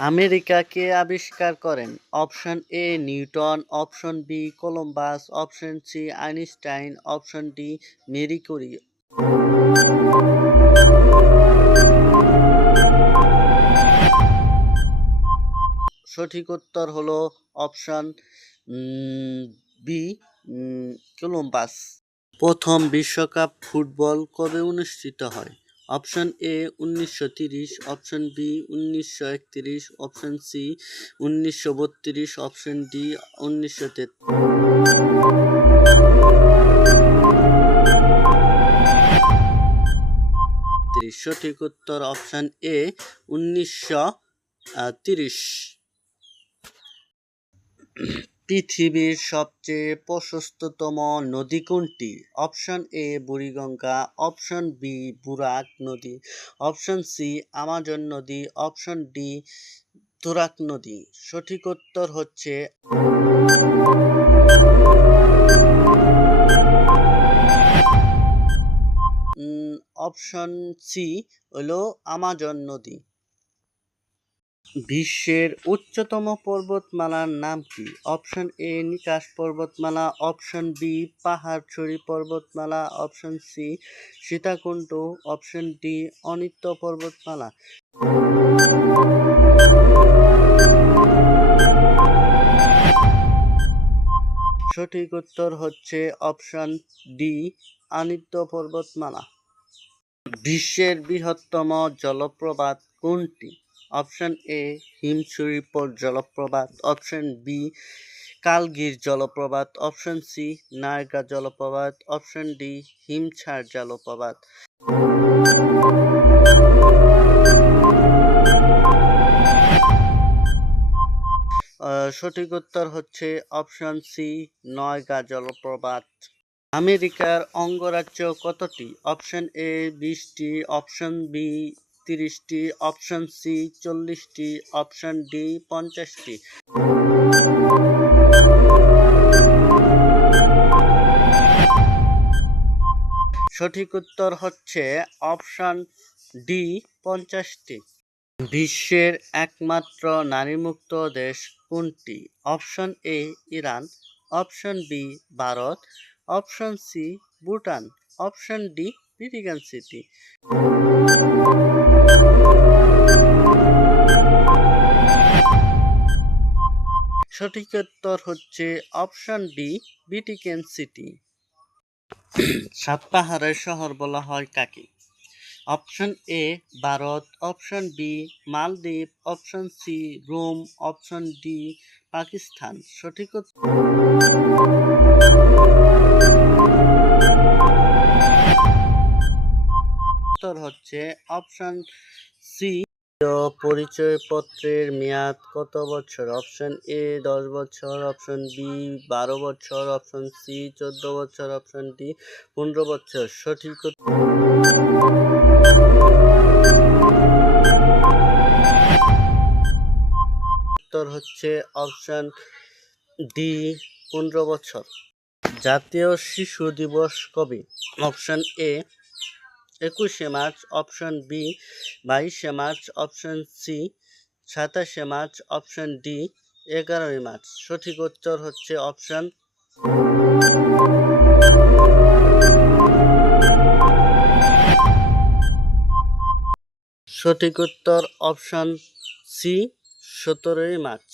America কে আবিষ্কার করেন। Option A Newton, option B Columbus, option C Einstein, option D Marie Curie. সঠিক উত্তর হলো অপশন বি কলম্বাস। প্রথম বিশ্বকাপ ফুটবল কবে অনুষ্ঠিত হয়? অপশন এ উনিশশো তিরিশ, অপশন বি উনিশশো একত্রিশ, অপশন সি উনিশশো বত্রিশ, অপশন ডি উনিশশো তেত্রিশ। সঠিক উত্তর অপশন এ উনিশশো তিরিশ। পৃথিবীর সবচেয়ে প্রশস্ততম নদী কোনটি? Option A Buriganga. Option B বুরাক নদী। অপশন সি আমাজন নদী। অপশন ডি তুরাক নদী। সঠিক উত্তর হচ্ছে অপশন সি হলো আমাজন নদী। বিশ্বের উচ্চতম পর্বতমালার নাম কি? অপশন এ, নিকাশ পর্বতমালা, অপশন বি, পাহাড়ছড়ি পর্বতমালা, option C, Sitakunda, option D, অনিত্য পর্বতমালা। সঠিক উত্তর হচ্ছে অপশন ডি আনিত্য পর্বতমালা। বিশ্বের বৃহত্তম জলপ্রপাত কোনটি? অপশন এ হিমছড়ি জলপ্রপাত, অপশন বি, কালগির জলপ্রপাত, অপশন সি নায়গা জলপ্রপাত, অপশন ডি, হিমছাড় জলপ্রপাত। সঠিক উত্তর হচ্ছে অপশন সি, নয়গা জলপ্রপাত। আমেরিকার অঙ্গরাজ্য কতটি? অপশন এ বিশটি অপশন বি তিরিশটি অপশন সি চল্লিশটি অপশান ডি পঞ্চাশটি। সঠিক উত্তর হচ্ছে অপশান ডি পঞ্চাশটি। বিশ্বের একমাত্র নারীমুক্ত দেশ কোনটি? Option A Iran option B Bharat option C Bhutan option D Vatican City. সঠিক উত্তর হচ্ছে অপশন ডি ভ্যাটিকান সিটি। সাত পাহাড়ের শহর বলা হয় কাকে? Option A, Bharat, option B, মালদ্বীপ, option C, Rome, option D, Pakistan. সঠিক উত্তর হচ্ছে অপশন সি পরিচয়পত্রের মেয়াদ কত বছর? অপশন এ দশ বছর অপশন বি বারো বছর অপশন সি চোদ্দ বছর অপশন ডি পনেরো বছর। সঠিক উত্তর হচ্ছে অপশন ডি পনেরো বছর। জাতীয় শিশু দিবস কবে? অপশন এ একুশে মার্চ, অপশন বি বাইশে মার্চ, অপশন সি সাতাশে মার্চ, অপশন ডি এগারোই মার্চ। সঠিক উত্তর হচ্ছে অপশন সঠিক উত্তর অপশন সি সতেরোই মার্চ।